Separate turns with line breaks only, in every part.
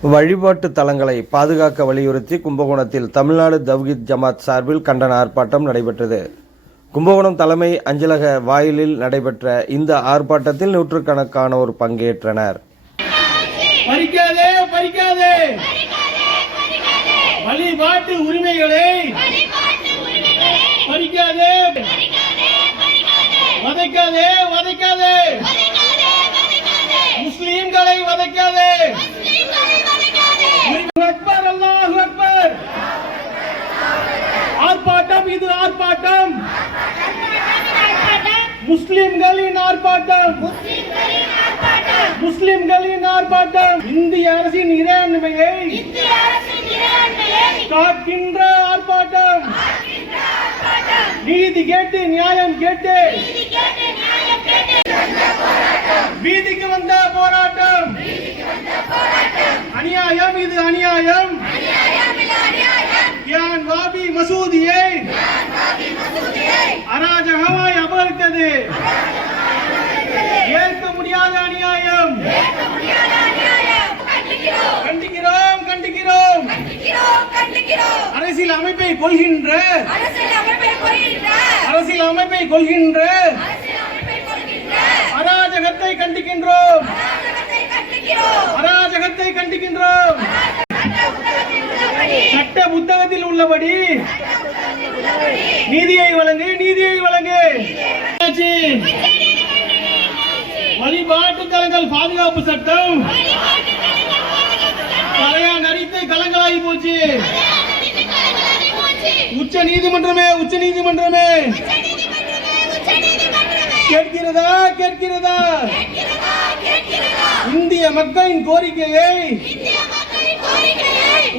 வழிபாட்டு தலங்களை பாதுகாக்க வலியுறுத்தி கும்பகோணத்தில் தமிழ்நாடு தவ்ஹீத் ஜமாத் சார்பில் கண்டன ஆர்ப்பாட்டம் நடைபெற்றது. கும்பகோணம் தலைமை அஞ்சலக வாயிலில் நடைபெற்ற இந்த ஆர்ப்பாட்டத்தில் நூற்றுக்கணக்கானோர் பங்கேற்றனர்.
பறிக்காதே பறிக்காதே. வழிபாட்டு உரிமைகளை பறிக்காதே. வதைக்காதே வதைக்காதே. முஸ்லீம்களை வதைக்காதே. ஆர்ப்பாட்டம் ஆர்ப்பாட்டம். முஸ்லிம்களின் ஆர்ப்பாட்டம். முஸ்லிம்களின் ஆர்ப்பாட்டம். இந்திய அரசின் இறையாண்மையை காக்கின்ற ஆர்ப்பாட்டம். நீதி கேட்டு நியாயம் கேட்டு. வீதிக்கு வந்த போராட்டம். அநியாயம் இது அநியாயம். யான் வாபி மசூதியை முடியாது ஏற்க முடியாத அநியாயம். கண்டிக்கிறோம் கண்டிக்கிறோம். அரசியல் அமைப்பை கொள்கின்ற அரசியல் அமைப்பை கொள்கின்ற அராஜகத்தை கண்டிக்கின்றோம். அராஜகத்தை கண்டிக்கின்றோம். சட்ட புத்தகத்தில் உள்ளபடி நீதியை வழங்கு நீதியை வழிபாட்டு தலங்கள் பாதுகாப்பு சட்டம். தலையா நரித்து கலங்களாகி போச்சு. உச்ச நீதிமன்றமே உச்ச நீதிமன்றமே. கேட்கிறதா கேட்கிறதா? இந்திய மக்களின் கோரிக்கையை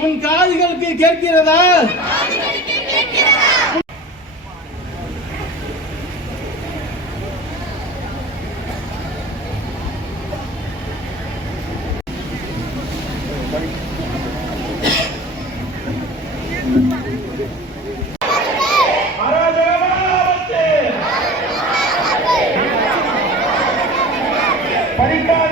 உன் காதுகளுக்கு கேட்கிறதா? படிக்காதே